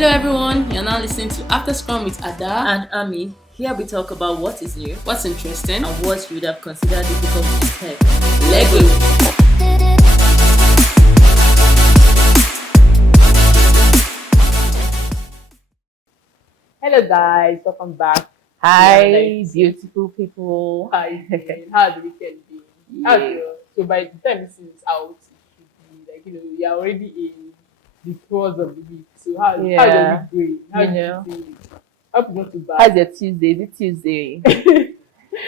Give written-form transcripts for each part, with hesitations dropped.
Hello everyone, you're now listening to After Scrum with Ada. And Ami. Here we talk about what is new What's interesting? and what you would have considered difficult to tech. Lego. Hello guys, welcome back. Hi, Yeah, beautiful people. How you doing? How's the weekend been? How's your, so by the time this is out, it should be like you're already in the close of the week. So how's Yeah, your week going? How's you your know. week going? Hope it's not too How's bad. your Tuesday? Is it Tuesday?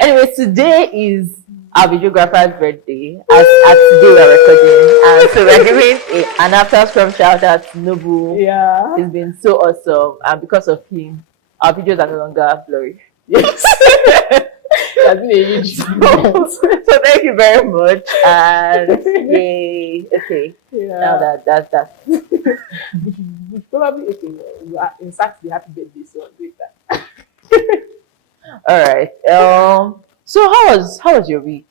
Anyway, today is our videographer's birthday. As today we're recording. And so we're giving an after scrum shout out to Nobu. Yeah. It's been so awesome. And because of him, our videos are no longer blurry. Yes. That's been a huge So thank you very much. And yay. Okay. Now Yeah. that. Which probably you are in fact the happy birthday, so I'll do that. All right. So how was your week?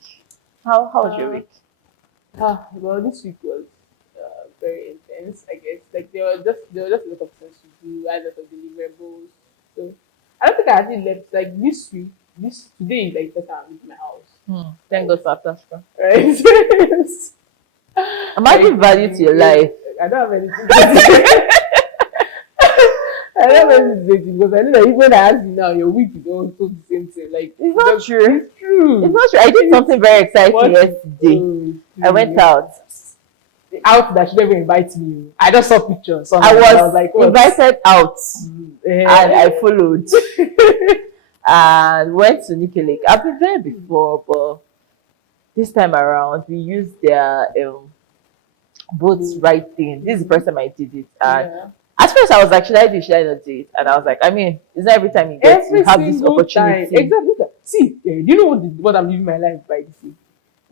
How was your week? Well, this week was very intense. I guess like there was just a lot of things to do, a lot of deliverables. So I don't think I actually left like this week. This today is like the time I'm leaving my house, Thank God for after scrum. right? Yes. I'm adding value to your life. I don't have anything. To I don't have anything to say because I know that even when I ask you now, your week is also the same thing. Like It's not true. it's true. It's not true. I did something very exciting What- yesterday. Oh, I went out. out that she never invite me. I just saw pictures. So I was like, what? invited out Eh. and I followed and went to Nikki Lake. I've been there before, but this time around we used their boats right thing. This is the first time I did it, and Yeah. at first I was like, should I do it? Should I not do it? And I was like, I mean, it's not every time you get to have this single opportunity. time. Exactly. See, do you know what I'm living my life by this way?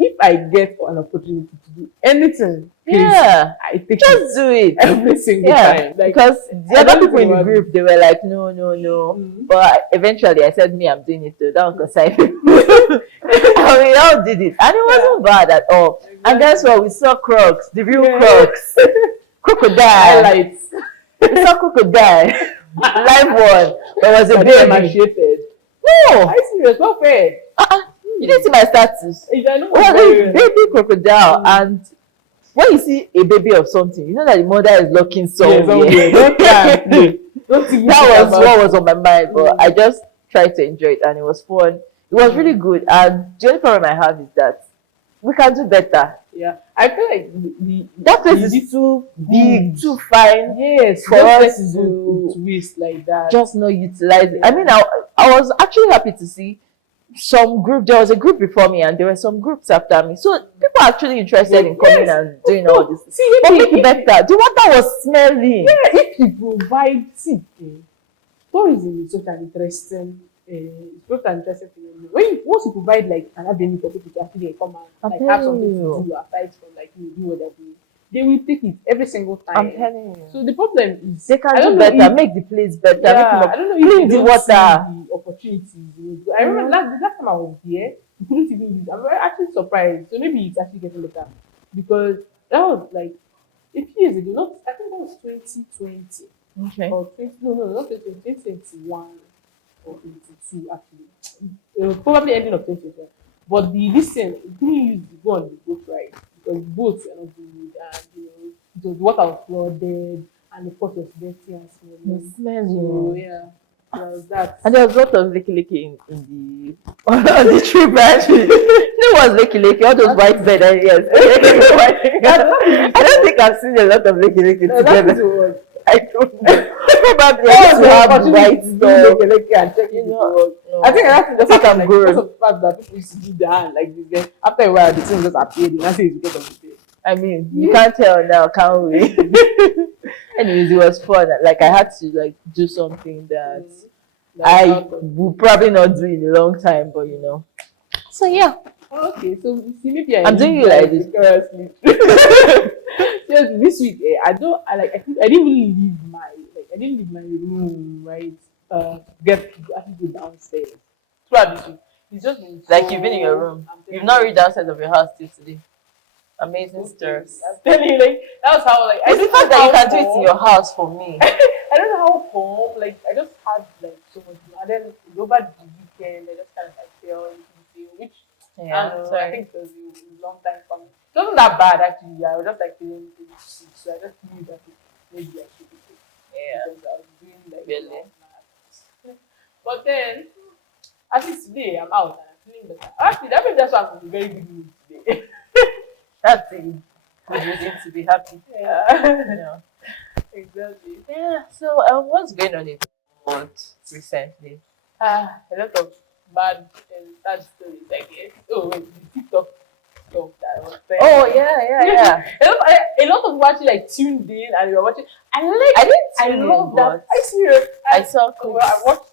If I get an opportunity to do anything, please, Yeah, I take it just do it. every single Yeah, time. Like, because the I other don't people in the know group, they were like, no. Mhm. But eventually I said, me, I'm doing it too. That was because I and we all did it. And it wasn't bad at all. And guess what? We saw crocs, the real Yeah. crocs. Crocodile. highlights. We saw crocodile. Live one. There was a Are they baby. emaciated? No. I serious, not fair. You didn't see my status. I know Well, very a well. baby crocodile, and when you see a baby of something, you know that the mother is looking somewhere. somewhere. Don't try and play. Don't even think That was about what was on my mind, but Mm. I just tried to enjoy it, and it was fun. It was really good, and the only problem I have is that we can do better. Yeah, I feel like That place the- is too big, too fine, yes, for just us let it go to to waste like that. just not utilize it. I mean, I was actually happy to see some group. There was a group before me, and there were some groups after me. So people are actually interested in coming Yes. and doing all this. See, But make it better. The water was smelling. if you provide, tourism is such an interesting, it's such an interesting thing. Once you provide like an avenue for people to actually come and like have something to telling do aside from like do what they're doing, they will take it every single time. I'm telling you. So the problem is They can I do don't know better, if- make the place better, Yeah, make I it don't know clean if the they don't water. see the opportunities. I remember the last time I was there, we couldn't even use. I'm actually surprised. So maybe it's actually getting better because that was like a few years ago. Not I think that was 2020 Okay. or 20. No, not 2021 or 22 actually. Probably ending of 2021. But this thing, we couldn't use the go on the boat ride because the boats were not good and the water was flooded and the port was dirty and smelly. So yeah, there was that. And there was a lot of licky in the on the tree branch. There was licky, all those white bed areas. I don't think I've seen a lot of licky No, that is together. what. I don't know. Probably I That used was to have the the white opportunity to do stuff. Leke and check You it know, was. no. I think I have to just I think I'm like good. because of the fact that people used to do their hand like this. Then after a while, the thing just appeared. And I say it's because of the day. I mean, you can't tell now, can we? Anyways, it was fun. Like I had to like do something that I will probably not do in a long time, but you know. So yeah. Okay, so you see, maybe I'm doing you like this. Yes, this week I don't. I think I didn't really leave I didn't leave my room right. Get actually go downstairs. Throughout this week, it's just been Like you've been in your room. I'm telling You've not you. reached outside of your house till today. Amazing stairs. I'm telling you, like that was how like It's the fact that you can do it in your house for me. I don't know how come. Like I just had like so much, and then over the weekend I just kind of like fell into the which I Yeah, don't know. I sorry. think it was a long time for me. It wasn't that bad actually. I was just like feeling really sick, so I just knew that maybe I should be sick Yeah, because I was doing like really. mad. But then at least today I'm out and I'm feeling better. Actually, that means that's why I'm in a very good mood today. That's a good reason to be happy. Yeah. Yeah. Exactly. Yeah. So, what's going on in the world recently? A lot of bad and sad stories, I guess. Oh, wait, the TikTok stuff that I was saying. Oh yeah. A lot of people actually like tuned in and we were watching. I didn't I tune in, love that. but I serious. I saw Well, clips. I watched.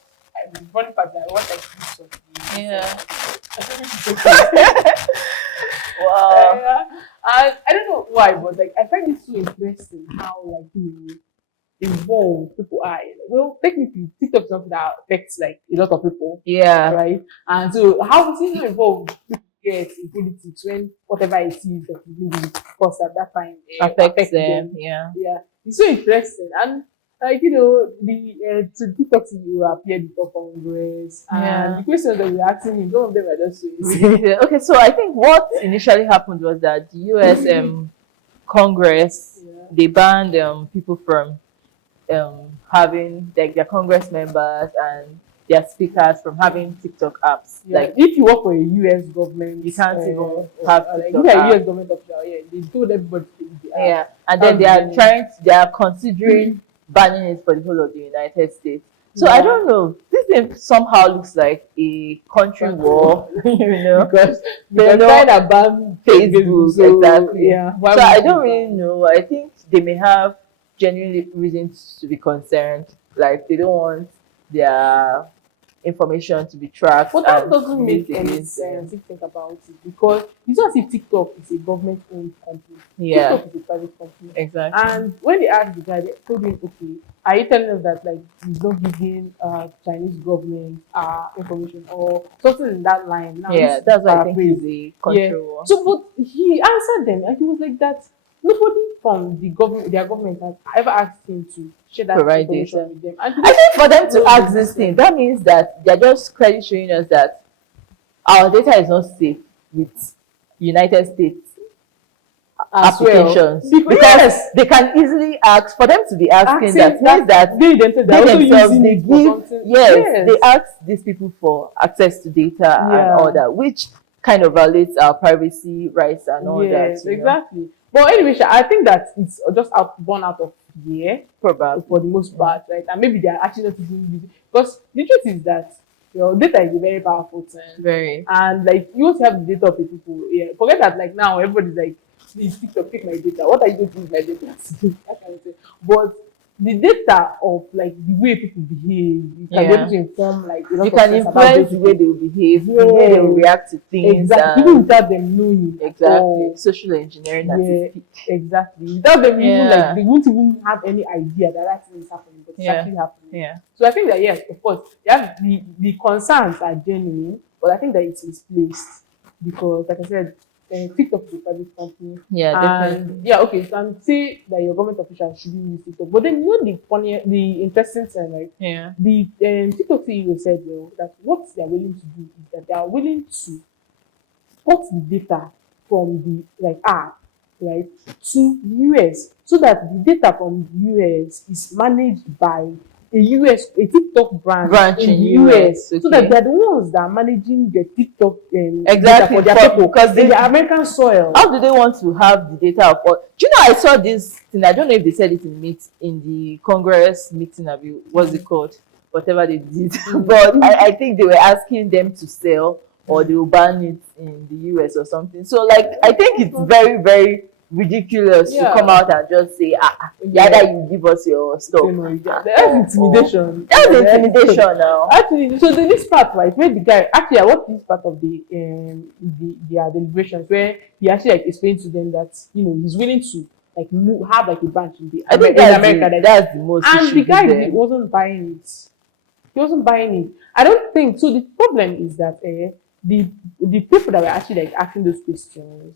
The funny part that I watched like clips of the. Yeah. Yeah. Wow. And I don't know why, but like I find it so interesting how like involved people are. Well, technically, TikTok is something that affects like a lot of people, Yeah. right? And so, how is it involved people get in politics when whatever it is that is being discussed at that time Affects them. Yeah. Yeah, it's so interesting. And like the to TikTok you appeared before Congress, and Yeah. the questions that we were asking him, some of them were just so easy. Okay, so I think what initially happened was that the US Congress, Yeah. they banned people from having like their Congress members and their speakers from having TikTok apps. Yeah, Like if you work for a US government, you can't even or, have like TikTok if you're a app. US government official, yeah, they told everybody to use the app. Yeah, and then And they are considering banning it for the whole of the United States. So I Yeah. don't know. This thing somehow looks like a country war, you know. because They know China banned Facebook, so, exactly. Yeah, why So would I you don't ban really it? know. I think they may have genuine reasons to be concerned. Like they don't want their information to be tracked But that and doesn't make used any against them. sense if you think about it because it's not as if TikTok is a government owned company. Yeah, TikTok is a private company. exactly. And when they asked the guy, they told him, okay, are you telling us that like he's not giving Chinese government information or something in that line? Now Yeah, this that's why I think paraphrase. it's a Yeah. country war. So but he answered them and he was like that nobody from the government their government has ever asked him to share that Provide information data. with them. And he I think for them to knows ask the this thing, difference. that means that they're just clearly showing us that our data is not safe with United States As well. applications Because because they can easily ask for them to be asking that means that they themselves they they're also themselves using they it for give something. yes they ask these people for access to data and Yeah. all that, which kind of violates our privacy rights and all Yes, that, you know. exactly. But anyway, I think that it's just born out of fear Probably. for the most part, right? And maybe they are actually not even using because the truth is that your data is a very powerful thing. Very. And like you also have the data of the people. Yeah. Forget that like now everybody's like, please TikTok take my data. What are you going to use my data to do? That kind of thing. But the data of like the way people behave, you can be able to inform like a lot You of can things about influence those the way people. they will behave, the way they will Yes. react to things. Exactly. Even without them knowing. at Exactly. all. Social engineering at Yeah, its peak. exactly. Without them even Yeah. like they won't even have any idea that that thing is happening, but it's Yeah. actually happening. Yeah. So I think that yes, of course, the concerns are genuine, but I think that it's misplaced because, like I said, TikTok is a private company. Yeah, definitely. And yeah, okay, you can say that your government official shouldn't use TikTok, but then you know the interesting thing, right? Yeah. The TikTok CEO said well that what they are willing to do is that they are willing to port the data from the like app right to US so that the data from the US is managed by a TikTok branch In in the US, US so that okay. they're the ones that are managing the TikTok data Exactly, for their for- people because in they- the American soil. How do they want to have the data of all? Do you know I saw this thing? I don't know if they said it in the Congress meeting of you, what's it called? Whatever they did. But I think they were asking them to sell or they will ban it in the US or something. So like I think it's very, very ridiculous Yeah. to come out and just say, Yeah. either you give us your stuff. You know, that's intimidation. That's intimidation now. Actually, so this part, right, where the guy actually I watched this part of their deliberations where he actually like explained to them that he's willing to like have like a branch in the I think in America. that's the most And the guy there. wasn't buying it. He wasn't buying it. I don't think so. The problem is that the people that were actually like asking those questions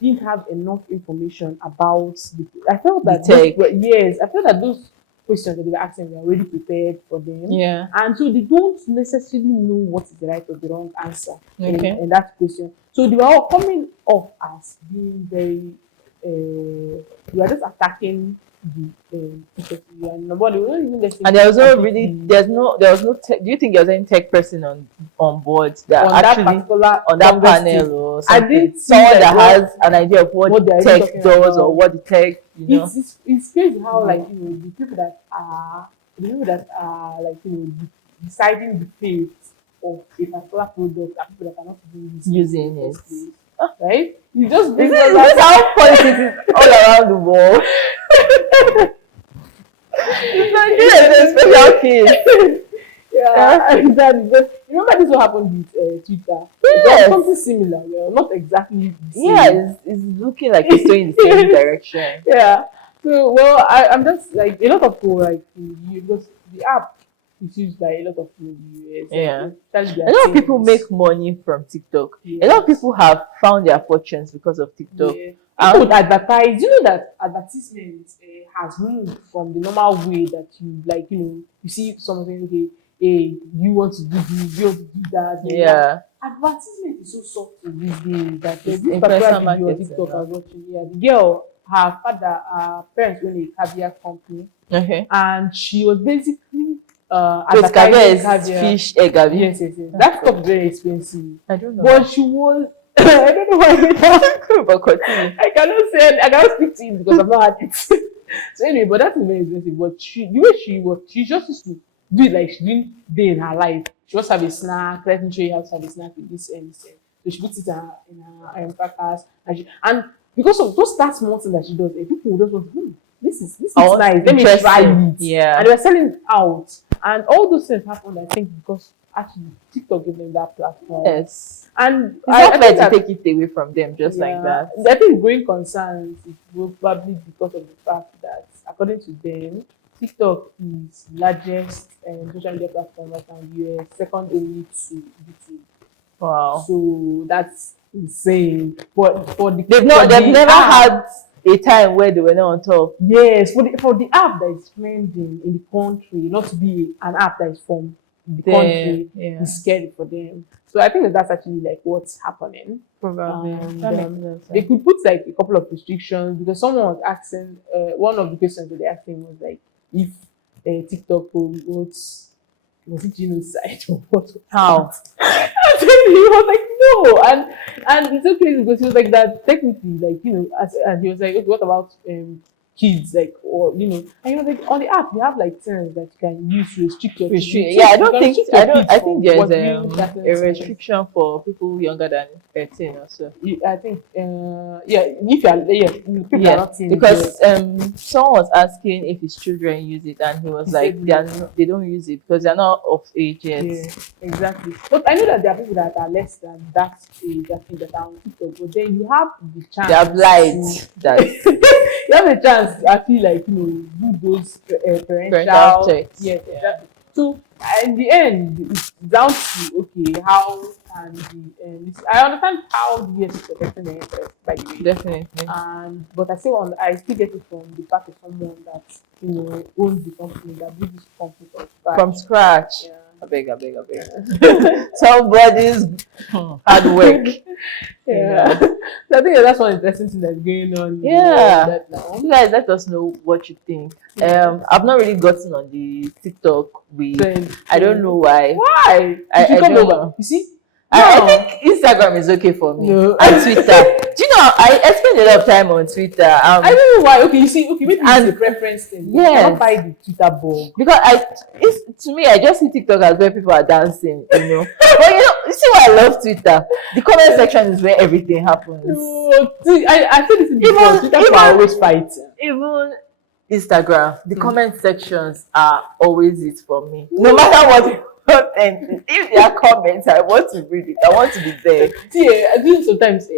didn't have enough information about the. I felt that The tech. yes, I felt that those questions that they were asking, they are already prepared for them. Yeah. And so they don't necessarily know what is the right or the wrong answer Okay. in that question. So they were all coming off as being very, you are just attacking the teachers. You are nobody, we don't even necessarily And there was no attack really, the- there was no tech. Do you think there was any tech person on board that on that actually particular on that converse panel team. or I something? didn't see Someone like that what- has an idea of what they are tech talking does about. or what the tech, you know. It's crazy how like the people that are like deciding the fate of a particular product are people that are not even Using in the it. first place. Right? You just Is bring this, up is this that how politics is all around the world? Nigeria is a special case. yeah, exactly. But remember this what happened with Twitter? It Yes. was something similar. Well, not exactly the same. Yeah, it's looking like it's going in the same direction. Yeah. So well, I'm just like a lot of people like because the app is used by a lot of people in the US. Yeah. Especially A lot of people their make money from TikTok. teens. A lot of people have found their fortunes because of TikTok. Yeah. People would advertise. You know that advertisement has moved from the normal way that you like. You see someone saying, "Okay, hey, you want to do this, you want to do that." Yeah. Advertisement is so soft these days that It's this influencer particular video on marketing TikTok I now. was watching. Yeah, the girl, her father, her parents own a caviar company, Okay. and she was basically Wait, caviar is caviar. fish egg, have you? Yes. That stuff is very expensive. I don't know. But she was I don't know why But continue. I cannot speak to it because I've not had it. So anyway, but that is very expensive. But the way she just used to do it like she didn't day in her life. She just have a snack. Let me show you how to have a snack with this and this. So she puts it in her crackers and because of just that small thing that she does, people will just want, this is nice. Let me try it. Yeah. And they were selling it out. And all those things happened, I think, because actually TikTok gave them that platform. Yes. And It's not fair to take it away from them just like that. I think growing concerns is probably because of the fact that, according to them, TikTok is largest social media platform right now in the US, second only to YouTube. Wow. So that's insane. But for the They've never had a time where they were not on top. yes, for the app that is trending in the country, not to be an app that is from the country, Yeah. is scary for them. So I think that's actually like what's happening. Probably. And That makes sense. they could put like a couple of restrictions because someone was asking, one of the questions that they asked him was like, if TikTok promotes, was it genocide or what? How? And then he was like, no, and it's so crazy because he was like that technically, like and he was like, okay, what about kids, like, or and he was like, on the app you have like things that you can use to restrict your children. Yeah, I from think there's watching certain a things. restriction for people younger than 13 or so. I think if people are Yeah, not seeing because someone was asking if his children use it, and he was He like, said they don't use it because they're not of age yet. yeah, exactly. But I know that there are people that are less than that age, that are on TikTok, but then you have the chance. They are blind. That You have a chance to actually do those parental checks. Yes, exactly. So in the end, it's down to how can I understand how the US is protecting the interest, by the way. definitely. But I still get it from the part of someone that owns the company, that builds this company From scratch. Yeah. I beg. Somebody's hard work. Yeah. So I think that's one interesting thing that's going on. Yeah. That now. You guys, let us know what you think. I've not really gotten on the TikTok with. I don't know why. Why? I come don't over. know. You see? I think Instagram is okay for me. No. And Twitter. Do you know I spend a lot of time on Twitter. I don't know why. Okay, you see, maybe And- it's a preference thing. Yes. You cannot buy the Twitter bug. Because to me, I just see TikTok as where people are dancing, But you see why I love Twitter? The comment section is where everything happens. See, I said this in before. Twitter people are always fighting. Even Instagram, the comment sections are always it for me. No matter what the content is, if there are comments, I want to read it. I want to be there. See, I do sometimes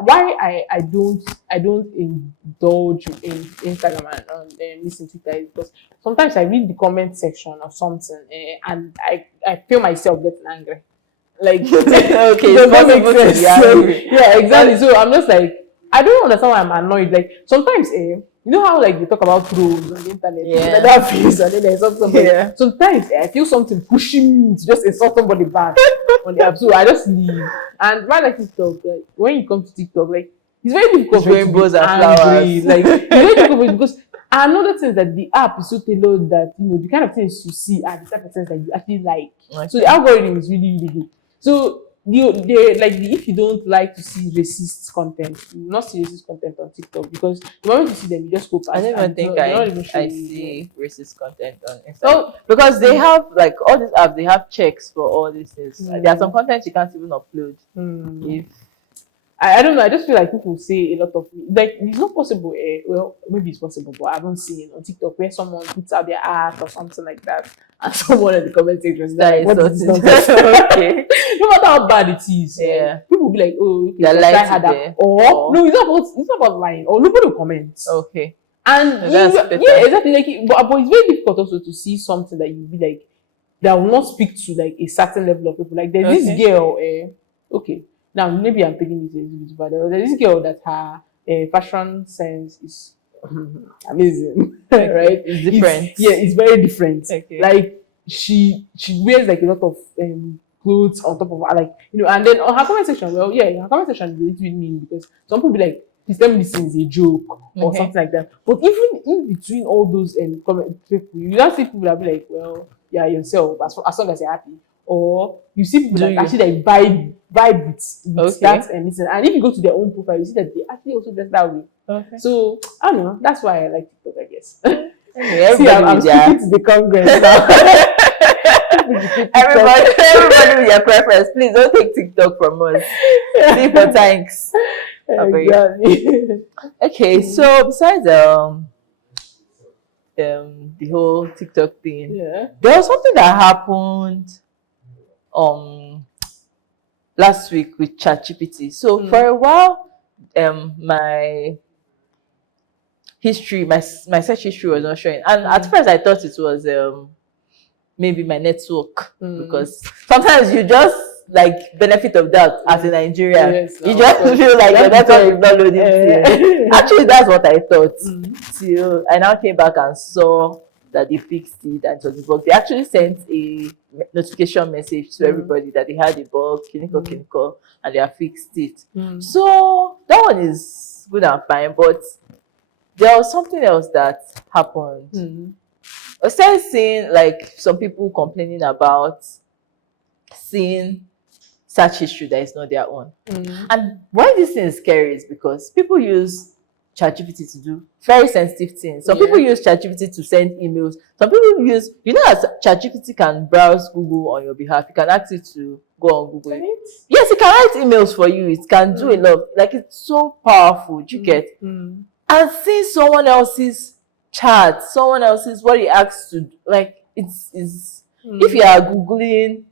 why I don't indulge in Instagram and listen to Twitter is because sometimes I read the comment section or something and I feel myself getting angry. Like Okay, does it's that make possible to be sense? angry. Yeah, exactly. So I'm just like, I don't understand why I'm annoyed. Like sometimes you know how like we talk about trolls on the internet, Yeah. like that face, and then they insult somebody. Yeah. Sometimes I feel something pushing me to just insult somebody back on the app, so I just leave. And right like TikTok, like when you come to TikTok, like it's very difficult It's for you to be rainbows and angry. flowers. Like it's very difficult because another thing is that the app is so tailored that the kind of things you see are the type of things that you actually like. Okay. So the algorithm is really, really good. So if you don't like to see racist content, you will not see racist content on TikTok because the moment you see them, you just go past. I don't even think they're not even I showing you. see racist content on Instagram. So Because they have like all these apps, they have checks for all these things. Mm. There are some content you can't even upload. If I don't know. I just feel like people say a lot of like it's not possible. Well, maybe it's possible, but I haven't seen on TikTok where someone puts out their art or something like that, and someone in the comment section is like, "What is this nonsense?" Okay. No matter how bad it is, Yeah. people will be like, "Oh, okay, They're so lying try to harder." them. Or no, it's not about lying. Or nobody will comment. Okay. And That's better. yeah, exactly. Like, but it's very difficult also to see something that you be like that will not speak to like a certain level of people. Like there's this girl. Okay, now maybe I'm taking this a little bit, but there's this girl that her fashion sense is amazing, right? It's different. It's very different. Okay. Like she wears like a lot of clothes on top of her, like and then on her comment section, well, yeah, her comment section is a little bit mean because some people be like, please tell me this thing is a joke or Okay. something like that. But even in between all those comment people, you don't see people that be like, well, yeah, yourself as long as you're happy. Or you see people that actually like vibe with that and listen. And if you go to their own profile, you see that they actually also dress that way. Okay. So I don't know. That's why I like TikTok, I guess. Anyway, See, I'm speaking to the Congress now. everybody with your preference. Please don't take TikTok from us. See for thanks. Exactly. Okay, so besides the whole TikTok thing, there was something that happened last week with ChatGPT. So for a while, my search history was not showing, and at first I thought it was maybe my network because sometimes you just like benefit of that as a Nigerian. Yes, you just feel like your network is not loading. Actually, that's what I thought. Till I now came back and saw that they fixed it and it was a bug. They actually sent a notification message to everybody that they had a bug, clinical, and they have fixed it. So that one is good and fine, but there was something else that happened. I started seeing like some people complaining about seeing search history that is not their own. And why this thing is scary is because people use ChatGPT to do very sensitive things. Some people use ChatGPT to send emails. Some people use, as ChatGPT can browse Google on your behalf. You can ask it to go on Google. Yes, it can write emails for you. It can do a lot. Like it's so powerful. You get. And seeing someone else's chat, someone else's what he asks to, like it's if you are Googling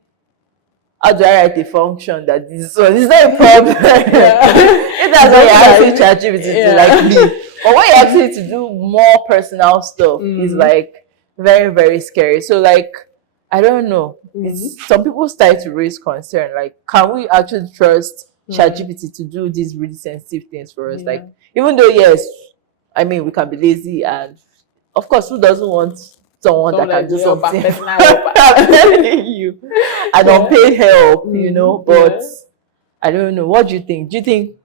how do I write a function that this one, it's not a problem. If that's what you're asking ChatGPT to like me. But when you're asking it to do more personal stuff, it's like very, very scary. So like I don't know. Some people start to raise concern. Like, can we actually trust ChatGPT to do these really sensitive things for us? Like, even though yes, I mean we can be lazy, and of course, who doesn't want someone that can do something? I'm telling you, and unpaid help, But I don't know. What do you think? Do you think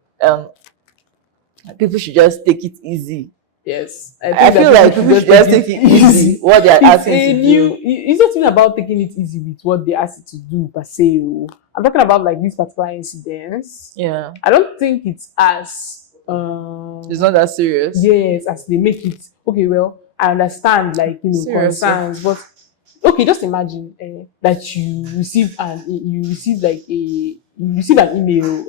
people should just take it easy? Yes, I feel like people should just take it easy. What they are asking to do. It's not even about taking it easy with what they ask you to do per se. I'm talking about like this particular incidents. Yeah, I don't think it's as it's not that serious. Yes, as they make it. Okay, well, I understand like concerns, but okay, just imagine that you receive an email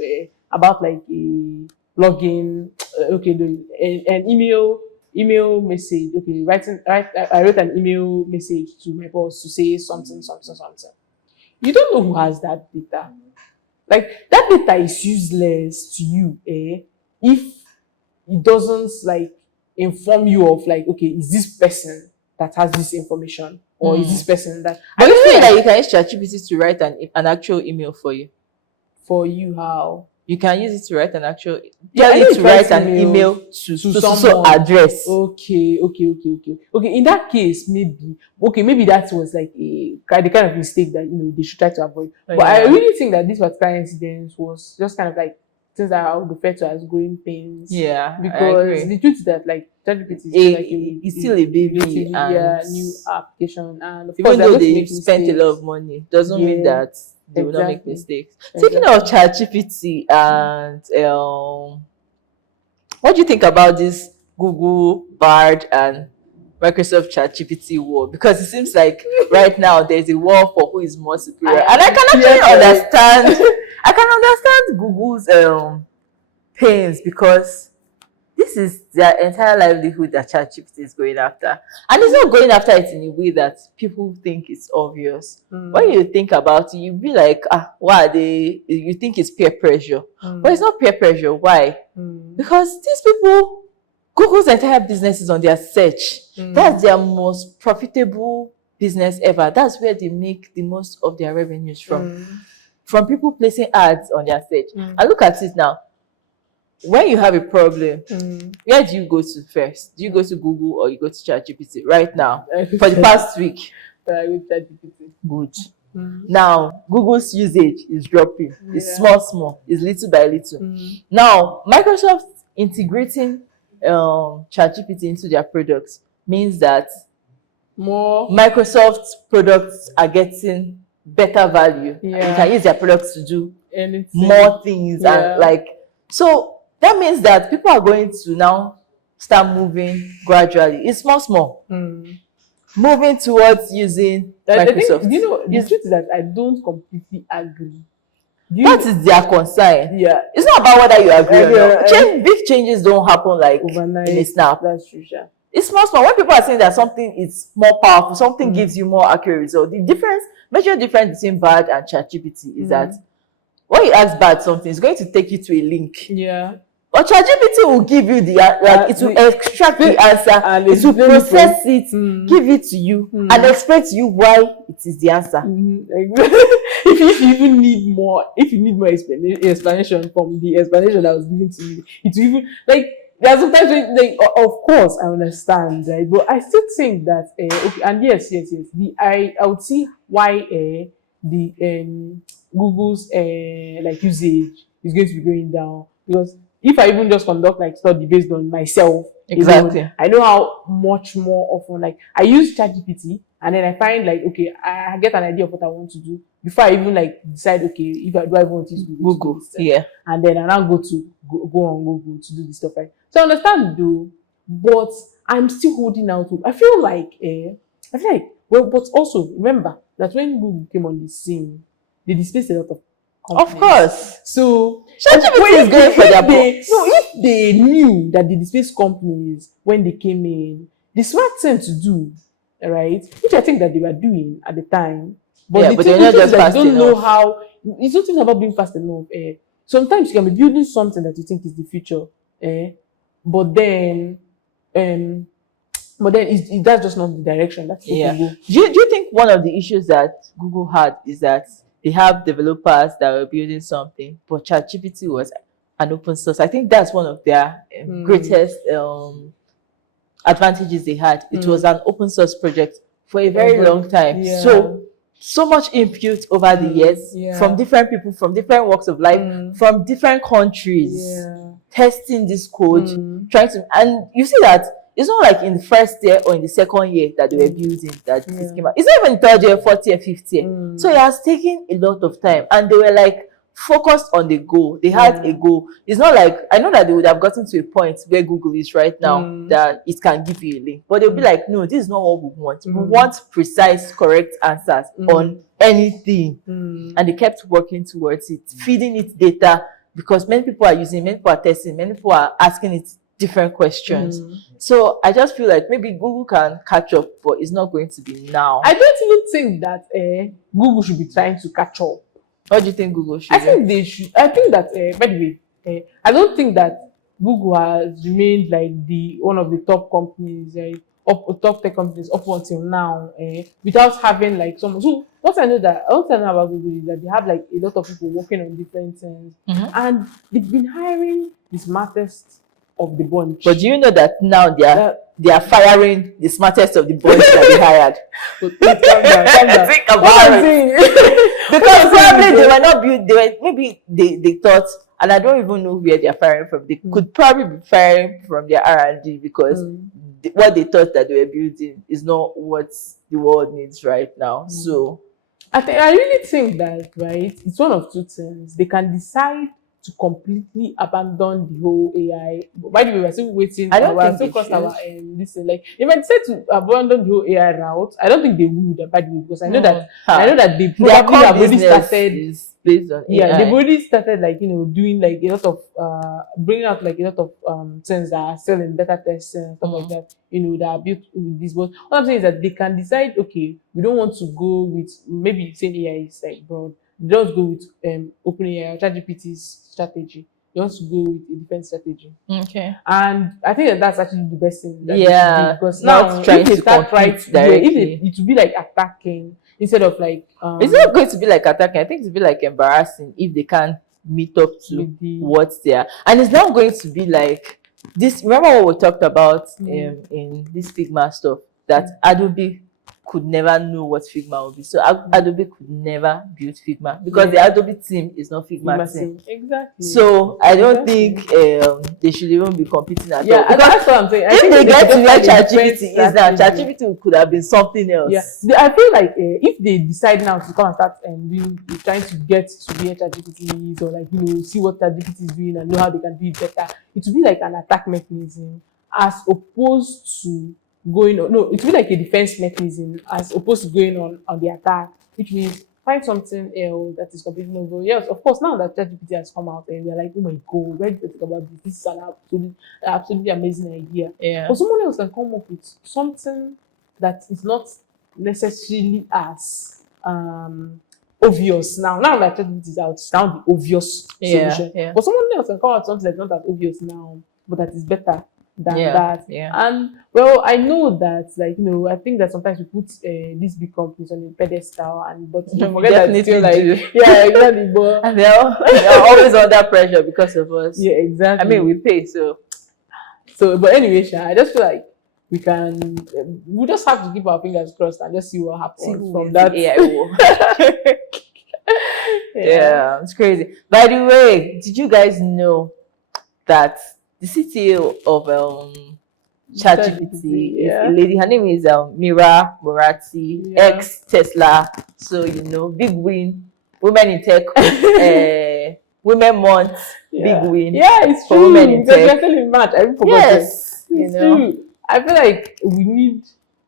about like a login. An email message. Okay, I wrote an email message to my boss to say something. You don't know who has that data. Like that data is useless to you, if it doesn't like inform you of like, okay, is this person that has this information, or is this person that? But you feel that you can use ChatGPT to write an actual email for you. For you, how? you can use it to write an actual, Yeah, tell I know it it to write writes an emails email to to someone. address. Okay. In that case, maybe that was like the kind of mistake that they should try to avoid. Oh, But I yeah. really think that this particular incident was just kind of like things that I would refer to as growing pains. Yeah, I Because agree. the truth is that like ChatGPT is still like It's still a baby, relatively, and new application, and of course even they're though going to they make spent a lot mistakes. of money, doesn't mean Yeah, that they will not make exactly. mistakes. Speaking Exactly. of ChatGPT, and what do you think about this Google Bard and Microsoft ChatGPT war? Because it seems like right now there's a war for who is more superior, and I can here actually for it. understand. I can understand Google's pains, because this is their entire livelihood that ChatGPT is going after. And it's not going after it in a way that people think it's obvious. When you think about it, you'll be like, why are they? You think it's peer pressure. But it's not peer pressure. Why? Because these people, Google's entire business is on their search. That's their most profitable business ever. That's where they make the most of their revenues from people placing ads on their search. And look at it now. When you have a problem, where do you go to first? Do you go to Google or you go to ChatGPT? Right now, for the past week, With ChatGPT. good. Now, Google's usage is dropping. It's small, it's little by little. Now, Microsoft integrating ChatGPT into their products means that More. Microsoft products are getting better value. Yeah. And you can use their products to do Anything. more things, Yeah. and so that means that people are going to now start moving gradually. It's small, moving towards using I think, Microsoft. the truth is that I don't completely agree. That is their concern. Yeah. It's not about whether you agree or not. Yeah. Big changes don't happen like Overnight. in a snap. That's true. Yeah. It's small. When people are saying that something is more powerful, something gives you more accurate result, the major difference between Bard and ChatGPT is that when you ask Bard something, it's going to take you to a link. Yeah. But ChatGPT will give you it will extract the answer, and it will explain process it, give it to you, and explain to you why it is the answer. If you even need more, explanation from the explanation that was given to you, it will even there are sometimes of course I understand, right? But I still think that okay, and yes, I would see why the Google's usage is going to be going down, because if I even just conduct study based on myself, Exactly. I know how much more often I use ChatGPT, and then I find okay, I get an idea of what I want to do before I even decide okay if I want to use Google. Yeah. And then I now go on Google to do this stuff, right? So I understand though, but I'm still holding out hope. I feel like but also remember that when Google came on the scene, they displaced a lot of companies. Of course. So ChatGPT is going for their if they knew that they displaced companies when they came in, the smart thing to do, right, which I think that they were doing at the time, but they're not just fast don't know enough. how. It's not about being fast enough. Sometimes you can be building something that you think is the future, but then that's just not the direction that people go. Do you think one of the issues that Google had is that they have developers that were building something, but ChatGPT was an open source? I think that's one of their greatest advantages they had. It was an open source project for a very long time. Yeah. So much input over the years from different people, from different walks of life, from different countries, testing this code, trying to, and you see that it's not like in the first year or in the second year that they were building that this came out. It's not even third year, fourth year, fifth year. So it has taken a lot of time, and they were focused on the goal. They had a goal. It's not like, I know that they would have gotten to a point where Google is right now that it can give you a link, but they'll be like, no, this is not what we want. We want precise, correct answers on anything. And they kept working towards it, feeding it data, because many people are testing, many people are asking it different questions. So I just feel like maybe Google can catch up, but it's not going to be now. I don't even think that Google should be trying to catch up. What do you think Google should I do? think they should. I think that, by the way, I don't think that Google has remained the one of the top companies, right, top tech companies up until now, without having like someone. So what I know about Google is that they have like a lot of people working on different things, and they've been hiring the smartest of the bunch. But do you know that now they are firing the smartest of the bunch that they hired? Calm down. Think What about I'm it. saying- Because probably they were not built. They were maybe they thought, and I don't even know where they are firing from. They could probably be firing from their R&D because what they thought that they were building is not what the world needs right now. So I really think that, right, it's one of two things. They can decide to completely abandon the whole AI. By the way, we're still waiting. I don't we're think still they crossed should. our this thing. Like they might decide to abandon the whole AI route. I don't think they would. By the way, because I know that they their probably core have already business started. is based on Yeah, AI. they've already started like doing like a lot of bringing out like a lot of things that are still in beta testing and stuff like that. That are built with this. But what I'm saying is that they can decide, okay, we don't want to go with maybe saying AI is like broad. They don't go with OpenAI or ChatGPT's strategy. They want to go with a different strategy. Okay. And I think that's actually the best thing. That Yeah, they should do, because not now trying if they to start compete directly. it would be like attacking instead of like It's not going to be like attacking. I think it's be like embarrassing if they can't meet up to with the what's there. And it's not going to be like this. Remember what we talked about in this Figma stuff, that Adobe could never know what Figma would be. So Adobe could never build Figma because the Adobe team is not Figma team. Exactly. So I don't think they should even be competing at all. Yeah, Because that's what I'm saying. I if think they get to where just have a different ChatGPT is now, strategy. ChatGPT could have been something else. Yeah, I feel like if they decide now to come and start trying to get to where ChatGPT is, or like see what ChatGPT is doing and know how they can do it better, it will be like an attack mechanism as opposed to going on. No, it will be like a defense mechanism as opposed to going on the attack, which means find something else that is completely novel. Yes, of course, now that ChatGPT has come out and we're like, oh my god, where did they think about this? This is an absolutely amazing idea. Yeah. But someone else can come up with something that is not necessarily as obvious now. Now that ChatGPT is out, it's now the obvious solution. Yeah. But someone else can come out with something that's not as obvious now, but that is better than that. Yeah. And well, I know that I think that sometimes we put these big companies on a pedestal, but you forget that it's still Definitely do. yeah, exactly. But And they're always under pressure because of us. yeah, exactly. I mean, we pay, so but anyway, Sha, I just feel like we just have to keep our fingers crossed and just see what happens from that. AI. Yeah, it's crazy. By the way, did you guys know that the CTO of ChatGPT is a lady? Her name is Mira Murati, ex Tesla. So big win, women in tech, women month, big win. Yeah, it's for true. women in Because tech. we're still in March. I forgot. Yes, It's true. I feel like we need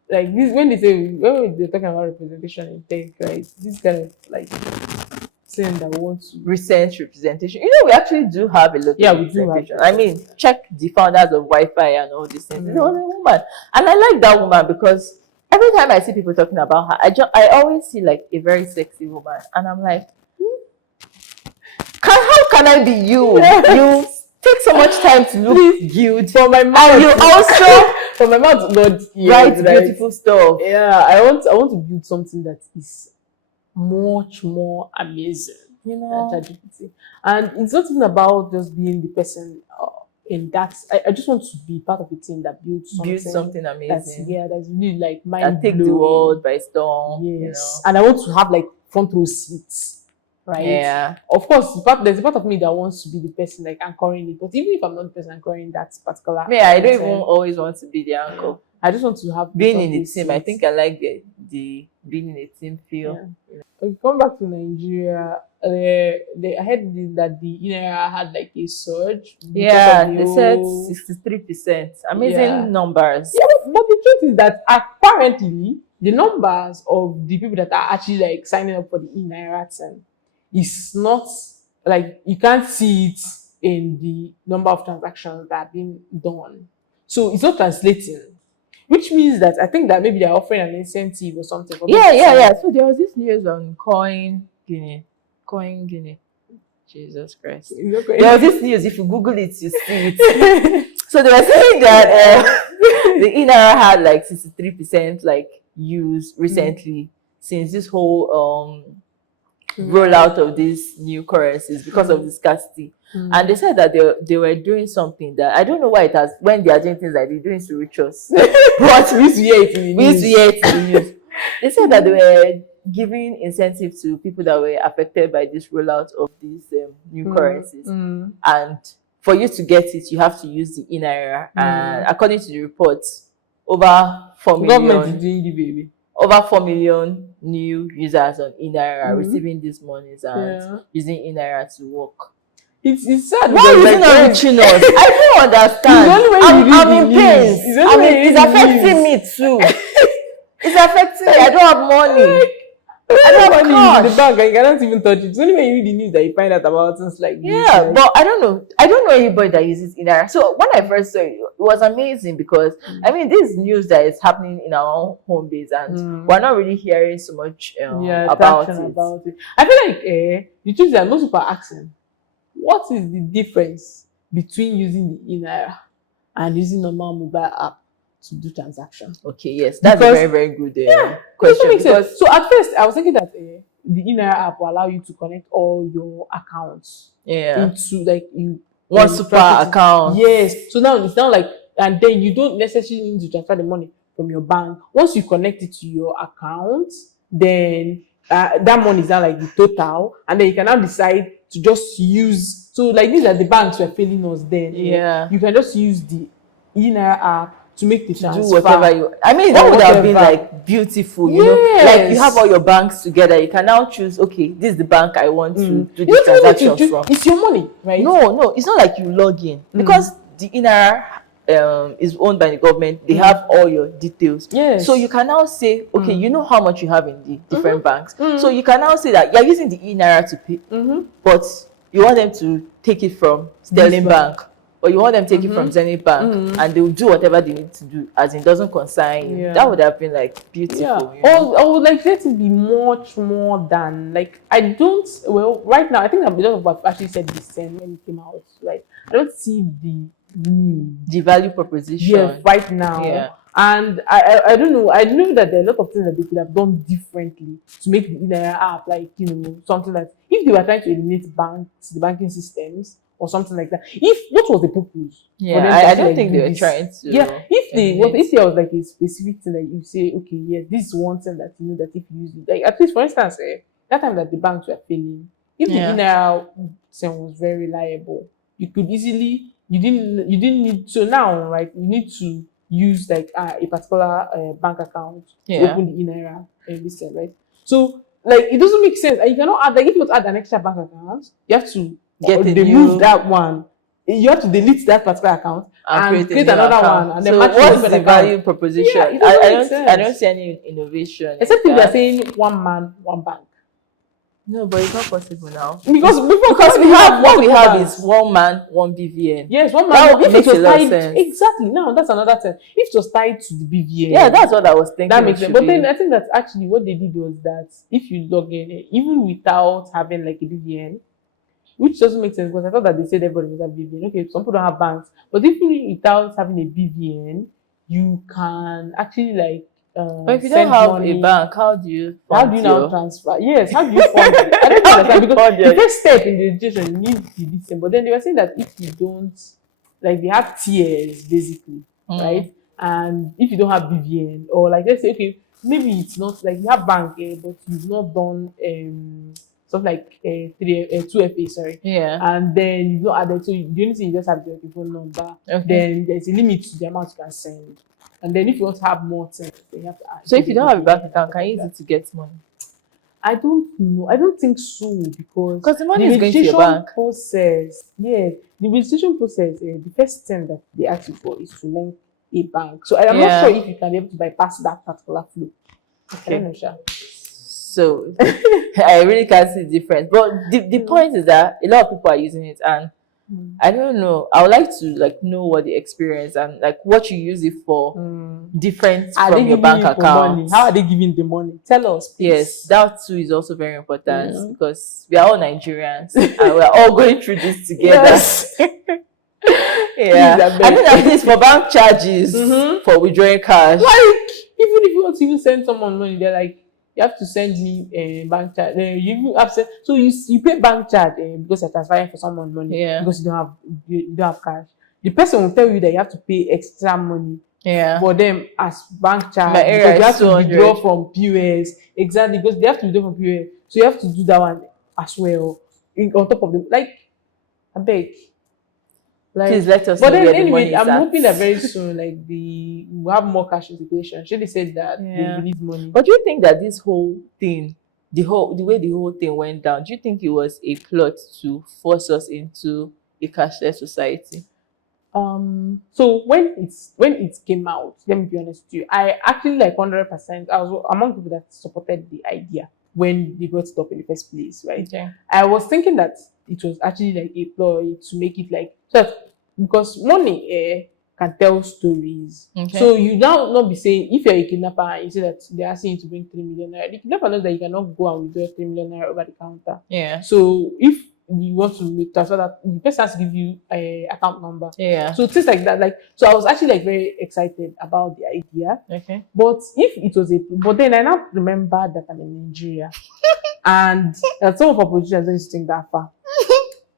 like this when they're talking about representation in tech, right? This kind of like saying that we want to recent representation. We actually do have a lot of we do representation. have. I mean, check the founders of Wi-Fi and all these things. It's a woman, and I like that woman because every time I see people talking about her, I always see like a very sexy woman, and I'm like, how can I be you? You take so much time to look cute for my mouth, and you also for my mouth not write beautiful stuff. Yeah, I want to build something that is much more amazing than ChatGPT. And it's not even about just being the person in that. I just want to be part of a team that builds something amazing. That's really like mind that take the world by storm. Yes, and I want to have like front row seats, right? Yeah. Of course, there's a part of me that wants to be the person like anchoring it. But even if I'm not the person anchoring that particular, I don't even always want to be the anchor. I just want to have being in the team. I think I like the being in a team feel. Yeah. Okay, come back to Nigeria. I heard that the E-naira had like a surge. Yeah, they said 63%. Amazing numbers. Yeah, but the truth is that apparently the numbers of the people that are actually like signing up for the E-naira thing is not like you can't see it in the number of transactions that are being done. So it's not translating. Which means that I think that maybe they're offering an incentive or something. Yeah. So there was this news on Coin Guinea. Jesus Christ. There was this news. If you Google it, you see it. So they were saying that the E-naira had like 63% like use recently since this whole rollout of these new currencies because of the scarcity. And they said that they were doing something that I don't know why it has when they are doing things like they're doing to reach us. But we used to hear it in the We used to news. hear it in the news. They said that they were giving incentive to people that were affected by this rollout of these new currencies. And for you to get it, you have to use the E-naira. And according to the reports, over 4 Government is million, doing the baby. over 4 million new users on E-naira receiving these monies and using E-naira to work. It's sad. Why is because, it not reaching us? I don't understand. It's the only way you read I'm the in news. pain. It's the only way you It's read the affecting me too. It's affecting me. I don't have money. I don't have money in the cash. bank and you cannot even touch it. It's only when you read the news that you find out about things like this. Yeah, Like, but I don't know. I don't know anybody that uses E-naira. So when I first saw it, it was amazing because I mean, this is news that is happening in our own home base, and we're not really hearing so much about it. I feel like the truth is that most people are asking, what is the difference between using the E-naira and using normal mobile app to do transactions? Okay, yes, that's a very, very good question. Makes sense. So at first, I was thinking that the E-naira app will allow you to connect all your accounts into like you one super account. Yes. So now it's not like, and then you don't necessarily need to transfer the money from your bank. Once you connect it to your account, then that money is now like the total, and then you can now decide to just use. So like these are the banks were failing us then. Yeah. You can just use the E-naira app to make the transfer. Do whatever you. I mean, that would have been like beautiful, you know. Like you have all your banks together. You can now choose. Okay, this is the bank I want to do the transaction from. It's your money, right? No, it's not like you log in because the E-naira is owned by the government. They have all your details. Yes. So you can now say, okay, you know how much you have in the different banks. So you can now say that you're using the E-naira to pay, but you want them to take it from Sterling Bank. Or you want them to take it from Zenith Bank, and they'll do whatever they need to do, as it doesn't concern you. That would have been like beautiful. Yeah. You know? I would like let it be much more than like I don't. Well, right now I think a lot of what actually said the same when it came out. Right, I don't see the need, the value proposition. Yeah, right now. Yeah. And I don't know. I know that there are a lot of things that they could have done differently to make the E-naira app like something that if they were trying to eliminate the banking systems. Or something like that. What was the purpose? Yeah, I don't think they were trying to. Yeah, if there was like a specific thing that you say, okay, yes, this is one thing that you know that if you use it, like at least for instance, that time that the banks were failing, if the E-naira thing was very reliable, you could easily you didn't need. So now, right, you need to use like a particular bank account to open the E-naira listen, right? So like it doesn't make sense, and you cannot add like if you want to add an extra bank account, you have to remove that one. You have to delete that particular account and create another one. And then so what's the value proposition? Yeah, I don't see any innovation. Except if they're saying one man, one bank. No, but it's not possible now. Because what we have is one man, one BVN. Yes, one man. If it was tied, exactly. Now that's another thing. If it was tied to the BVN, yeah, that's what I was thinking. That makes sense. But then I think that actually what they did was that if you log in, even without having like a BVN, which doesn't make sense because I thought that they said everybody was a BVN. Okay, some people don't have banks, but even without having a BVN, you can actually like. But if you don't have a bank, how do you now transfer? Yes, how do you fund it? I don't understand because the first step in the registration you need the distance. But then they were saying that if you don't, like they have tiers basically, right? And if you don't have BVN or like let's say okay, maybe it's not like you have bank, but you've not done something like 2FA, sorry. Yeah. And then you've not added, so the only thing you just have your phone number. Okay. Then there's a limit to the amount you can send. And then if you want to have more things, then you have to add. So if you don't have a bank account, can you use it to get money? I don't know. I don't think so because the money is going to your bank. The registration process, the first thing that they ask you for is to link a bank. So I'm not sure if you can be able to bypass that particular flow. Okay. I don't know, sure. So I really can't see the difference. But the point is that a lot of people are using it, and I don't know. I would like to like know what the experience and like what you use it for different from your bank account. How are they giving the money? Tell us, please. Yes, that too is also very important because we are all Nigerians and we are all going through this together. Yes. Yeah. Please, I think at least for bank charges Mhm. for withdrawing cash. Like, even if you want to even send someone money, they're like, you have to send me a bank charge. You even have send, so you pay bank charge because you're transferring for someone money Yeah. because you don't have cash. The person will tell you that you have to pay extra money Yeah. for them as bank My charge area because you is have to 200. withdraw from POS. Exactly, because they have to withdraw from POS. So you have to do that one as well. On top of them, like, I beg. Please Like, let us but know then where the anyway, money is I'm at. hoping that very soon, like we'll have more cash integration. Should they said that they Yeah. release money? But do you think that this whole thing, the way the whole thing went down, do you think it was a plot to force us into a cashless society? So when it came out, let me be honest with you, I actually like 100%. I was among people that supported the idea when they brought it up in the first place, right? Okay. I was thinking that it was actually like a ploy to make it like so that, because money can tell stories. Okay. So you now not be saying if you're a kidnapper and you say that they're asking you to bring 3 million naira, the kidnapper knows that you cannot go and withdraw 3 million naira over the counter. Yeah. So if you want to transfer that, the person has to give you a account number. Yeah. So things like that, like, so I was actually like very excited about the idea. Okay. But if it was but then I now remember that I'm in Nigeria, and some of our politicians don't used to think that far.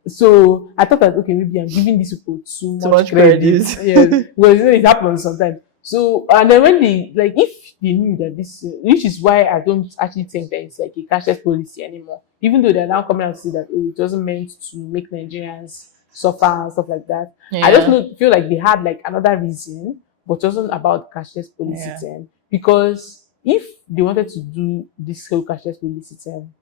So I thought that okay, maybe I'm giving these people too much credit. Yes, well, it happens sometimes. So and then when they like, if they knew that this, which is why I don't actually think that it's like a cashless policy anymore. Even though they're now coming out to say that it wasn't meant to make Nigerians suffer and stuff like that. Yeah. I just feel like they had like another reason, but it wasn't about cashless policy thing. Because if they wanted to do this whole cashless policy thing,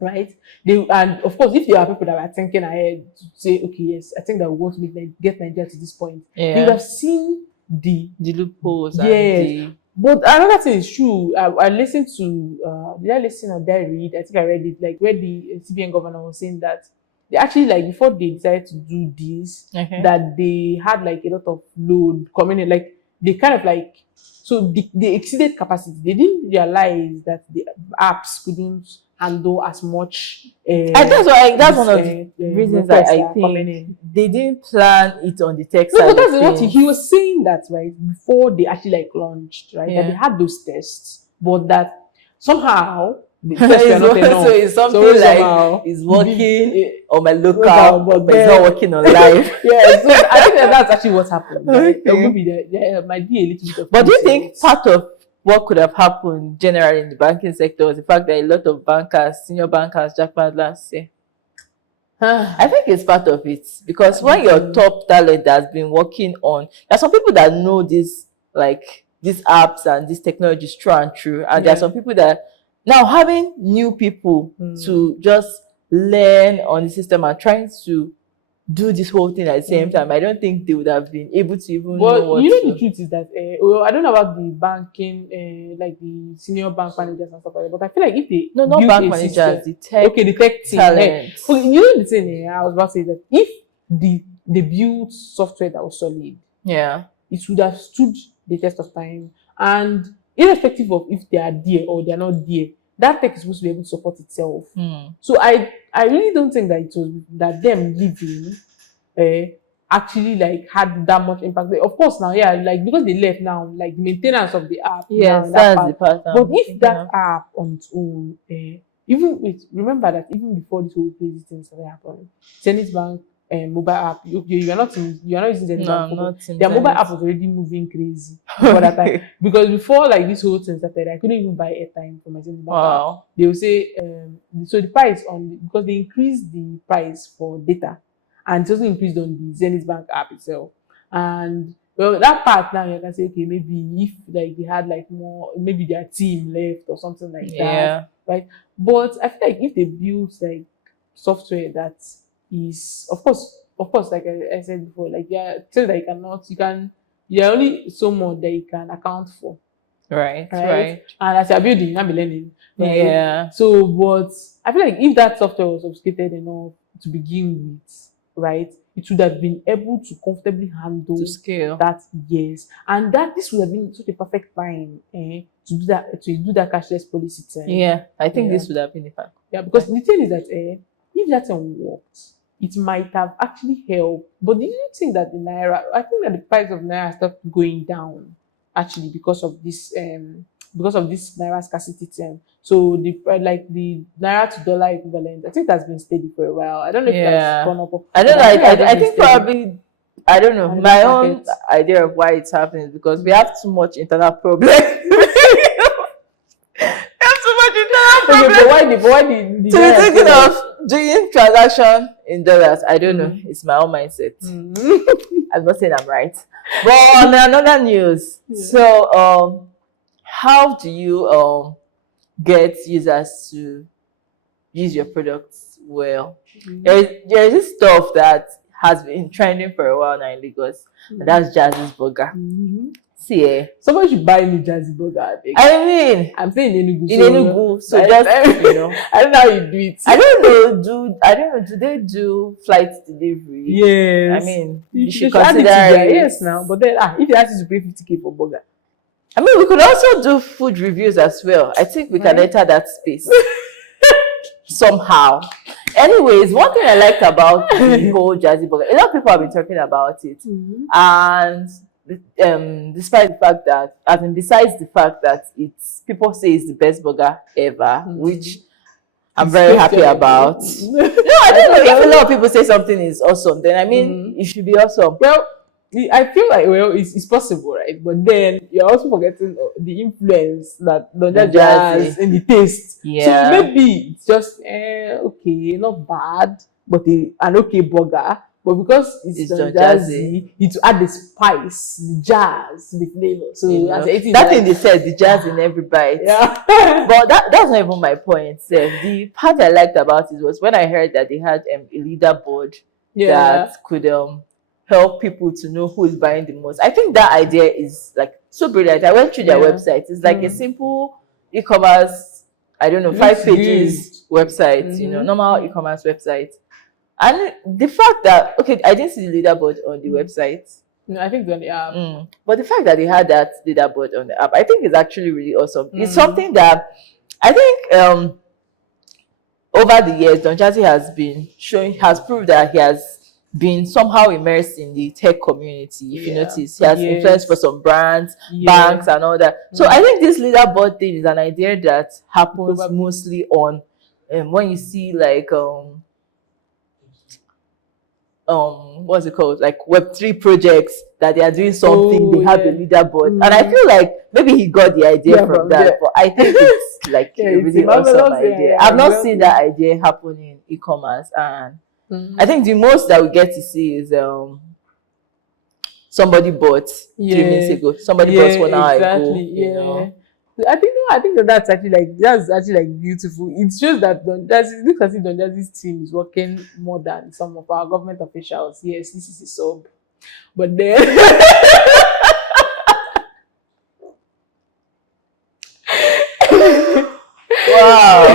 right? And of course, if there are people that are thinking ahead to say, okay, yes, I think that we want to get Nigeria to this point, they would have seen the loopholes. Yes. But another thing is true. I listened to did I listen or did I read? I think I read it, like where the CBN governor was saying that they actually, like, before they decided to do this, that they had like a lot of load coming in, like they kind of like, so they exceeded capacity. They didn't realize that the apps couldn't handle as much. And that's one of the reasons that I think they didn't plan it on the tech side. No, but that's what he was saying, that right before they actually like launched, right? Yeah. That they had those tests, but that somehow the tests were not enough. So it's something So like somehow it's working on my local, but it's not working on live. Yeah, so I think that's actually what happened. Right? Okay. Maybe there might be a little bit of. But do you think part of what could have happened generally in the banking sector was the fact that a lot of bankers, senior bankers, jackpot last year? I think it's part of it, because when your top talent has been working on, there are some people that know this, like these apps and this technology is true and true, and there are some people that now having new people to just learn on the system and trying to do this whole thing at the same time, I don't think they would have been able to even know what the truth is that well, I don't know about the banking, like the senior bank managers and stuff like that, but I feel like if they not bank managers, the tech the tech team, talent. Okay, you know the thing, I was about to say that if they built software that was solid, it would have stood the test of time, and irrespective of if they are there or they are not there, that tech is supposed to be able to support itself. So I really don't think that it was that them leaving actually like had that much impact. Of course now, like because they left now, like maintenance of the app. Yes, that's the part. But if that app on its own, remember that even before this whole crazy thing started happening, Zenith Bank mobile app, you are not using Zenith Bank. Their mobile app was already moving crazy before that time. Because before like this whole thing started, I couldn't even buy airtime for my Zenith Bank app. They will say so the price because they increased the price for data, and it also increased on the Zenith Bank app itself. And well, that part now you can say, okay, maybe if like they had like more, maybe their team left or something like that, right? But I feel like if they build like software that is, of course, like I said before, like things that there are only so much that you can account for. Right. And as you're building, you'll be learning. Right? Yeah. So, but I feel like if that software was sophisticated enough to begin with, right, it would have been able to comfortably handle to scale that, yes. And that this would have been such a perfect time to do that cashless policy thing. Yeah, I think this would have been the fact. Yeah, because the thing is that if that thing worked, it might have actually helped. But do you think that the naira? I think that the price of naira started going down actually because of this naira scarcity term. So like the naira to dollar equivalent, I think that's been steady for a while. I don't know if it has Yeah. gone up. I don't But know. I think it has just I been think steady. probably, I don't know. And the My black own market. idea of why it's happening is because we have too much internal problem. We have too much internal Okay, problem. but why the To be naira thinking still of doing transaction in dollars, I don't know. It's my own mindset. I'm not saying I'm right. But on another news, so how do you get users to use your products well? There's this stuff that has been trending for a while now in Lagos, and that's Jazzy's Burger. See, Somebody should buy me Jazzy Burger. I think. I mean, I'm saying in Enugu. in Enugu, so just you know, I don't know how you do it. I don't know, do they do flight delivery? Yes. I mean, you you should add it to consider their it. yes now. But then if they ask you to pay 50K for burger, I mean, we could also do food reviews as well. I think we can Right. enter that space somehow. Anyways, one thing I liked about the whole Jazzy Burger, a lot of people have been talking about it, and despite the fact that, I mean, besides the fact that it's people say it's the best burger ever, which I'm It's very happy tasty. about. No, I don't know. If a lot of people say something is awesome, then I mean, it should be awesome. Well, I feel like it's possible, right? But then you're also forgetting the influence that Don The Jazzy has in the taste. Yeah. So maybe it's just okay, not bad, but an okay burger. But because it's Don Don Jazzy, it will add the spice, the jazz, the flavor. So You know, as I eat it, that like, thing they said, the jazz in every bite. yeah. But that's not even my point. The part I liked about it was when I heard that they had a leaderboard that could help people to know who is buying the most. I think that idea is like so brilliant. I went through their website. It's like a simple e-commerce, I don't know, 5 pages website, you know, normal e-commerce website. And the fact that, okay, I didn't see the leaderboard on the website. No, I think it's on the app. But the fact that they had that leaderboard on the app, I think is actually really awesome. It's something that I think over the years, Don Jazzy has proved that he has been somehow immersed in the tech community. If you notice, he has influence for some brands, banks, and all that. So I think this leaderboard thing is an idea that happens mostly on when you see like what's it called, like Web3 projects that they are doing something, they have a leaderboard, and I feel like maybe he got the idea from that. But I think it's like a really awesome idea. I've not seen that idea happen in e-commerce, and I think the most that we get to see is somebody bought 3 minutes ago, somebody bought 1 hour ago, you know. I think that's actually like beautiful. It shows that Don Jazzy, look as if Don Jazzy's team is working more than some of our government officials. Yes, this is a sub, but then wow.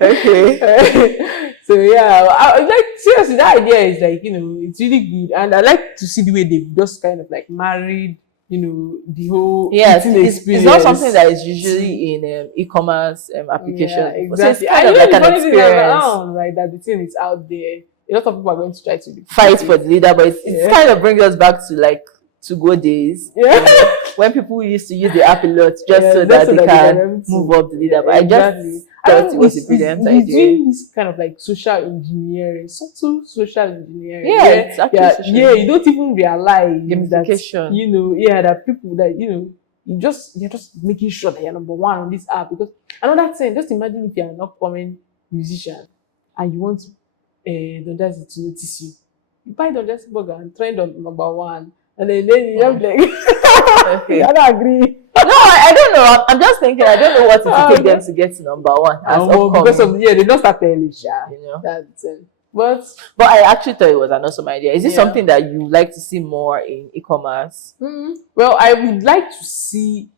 Okay. So yeah, I like seriously that idea is like, you know, it's really good, and I like to see the way they've just kind of like married, you know, the whole it's not something that is usually in e-commerce application. Yeah, exactly. So it's kind of like an experience, right? That the thing is out there. A lot of people are going to try to fight for the leader, but it's kind of brings us back to like to go days. You know, when people used to use the app a lot just so that they can move up the leader. But I just thought it was a brilliant idea. He's doing this kind of like social engineering, subtle social engineering. Yeah, it's actually you don't even realize gamification. That, you know, that people that, you know, you're just making sure that you're number one on this app. Because another thing, just imagine if you're an upcoming musician and you want Don Jazzy to notice you. You buy Don Jazzy Burger and trend on number one. And then you have like, okay. I don't agree. No, I don't know. I'm just thinking. I don't know what it will take them to get to number one. Because of they don't start early, you know. That's it. But I actually thought it was an awesome idea. Is it something that you like to see more in e-commerce? Well, I would like to see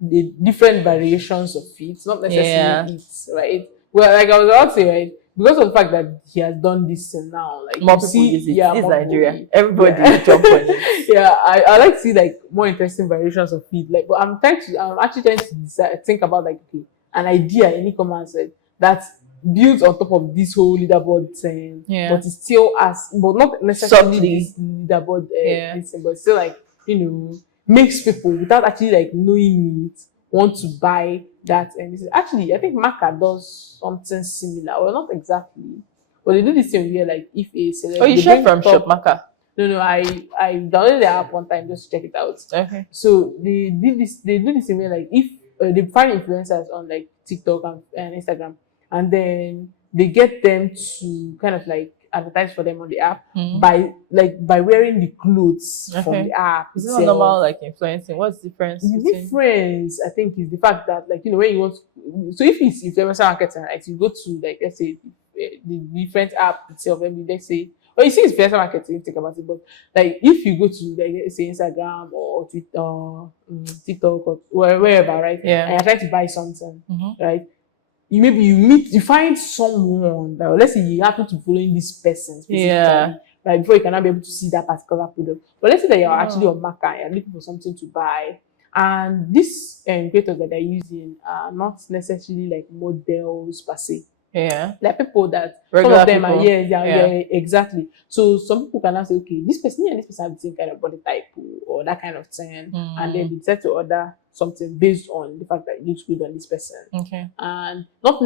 the different variations of it, not necessarily it, right? Well, like I was about to say, right? Because of the fact that he has done this now, like more people use it. Yeah, it's Nigeria. Everybody jump on it. Yeah, I like to see like more interesting variations of it. Like, but I'm actually trying to think about like an idea in e-commerce that built on top of this whole leaderboard thing, Yeah. but it's still but not necessarily Subtly. this leaderboard Yeah. this thing, but still like, makes people without actually like knowing it want to buy that. And this is actually, I think Maka does something similar, well, not exactly, but they do the same where like if a celeb, Oh, you they share bring from top- Shopmaka? No, I downloaded the app one time just to check it out. Okay. So they did this. They do this in way like if they find influencers on like TikTok and Instagram, and then they get them to kind of like advertise for them on the app by wearing the clothes from Okay. the app. Is it not itself. normal like influencing? What's the difference? The between- difference, I think, is the fact that like when you want, so if it's influencer marketing, right, you go to like let's say the different app itself, maybe let's say, or you see it's influencer marketing, think about it, but like if you go to like let's say Instagram or Twitter, TikTok or wherever, right, Yeah. and you're trying to buy something, right, you find someone that, let's say you happen to be following this person specifically, Yeah. right, before you cannot be able to see that particular product. But let's say that you're actually on Maca and you're looking for something to buy, and these creators that they're using are not necessarily like models per se. Yeah. Like people that Regular some of them people. are yeah, exactly. So some people can now say, okay, this person and this person have the same kind of body type or that kind of thing, and then they decide to order something based on the fact that it looks good on this person. Okay. And not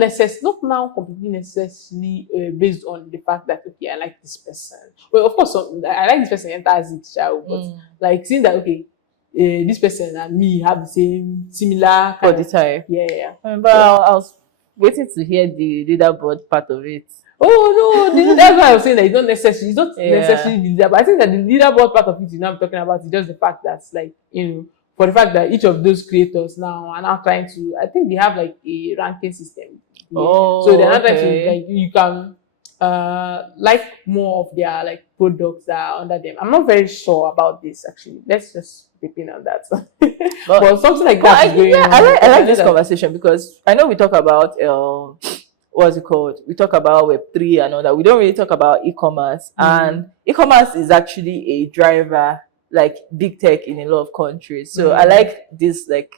now completely necessarily based on the fact that okay, I like this person. Well, of course, I like this person enters it, but like seeing that okay, this person and me have the similar kind Body of, type. yeah. But I was waiting to hear the leaderboard part of it. Oh no, that's why I was saying that it's not necessarily Yeah. the leader, but I think that the leaderboard part of it you know I'm talking about is just the fact that like for the fact that each of those creators now are now trying to, I think they have like a ranking system. Oh, so they're not trying okay. to like you can like more of their like products that are under them. I'm not very sure about this actually. Let's just depend on that. But something like that is going on. I like this conversation because I know we talk about what's it called? We talk about Web3 and all that. We don't really talk about e-commerce, and e-commerce is actually a driver, like big tech in a lot of countries. So I like this, like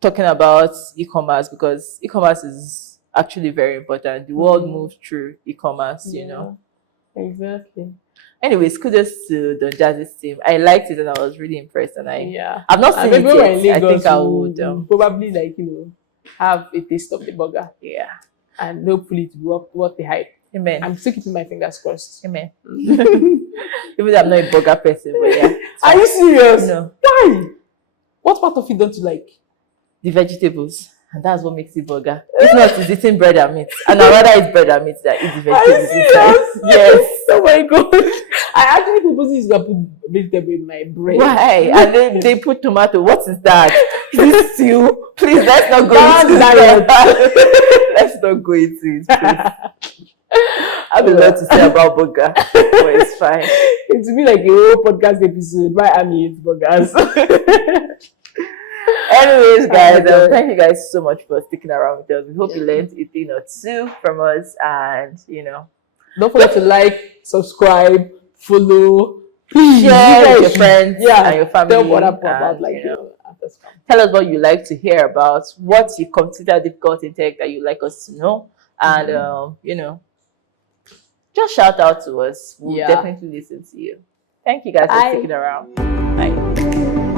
talking about e-commerce because e-commerce is actually very important. The world moves through e-commerce, you know. Exactly. Anyways, kudos to the Jazzy's team. I liked it and I was really impressed. And I've not seen maybe it when yet. I Lagos, think I would. probably like have a taste of the burger. Yeah. And hopefully it will worth the hype. Amen. I'm still keeping my fingers crossed. Amen. Even though I'm not a burger person, but yeah. Are you serious? No. Why? What part of it don't you like? The vegetables. And that's what makes it burger. If not, it's eating bread and meat. And I'd rather eat bread and meat than eat the Are you vegetables. serious? Yes. Oh my god. I actually purposely used to put vegetable in my bread. Why? And then they put tomato. What is that? Is this stew? Please, let's not go Bad into diet. it. Let's not go into it, please. I have a lot to say about burger, but it's fine. It's be like a whole podcast episode why I'm eating burgers. Anyways, guys, thank you guys so much for sticking around with us. We hope you learned a thing or two from us, and don't forget to like, subscribe, follow, share with your friends and your family. Tell what about like tell us what you like to hear about, what you consider difficult in tech that you like us to know, and just shout out to us. We'll definitely listen to you. Thank you guys for sticking around. Bye.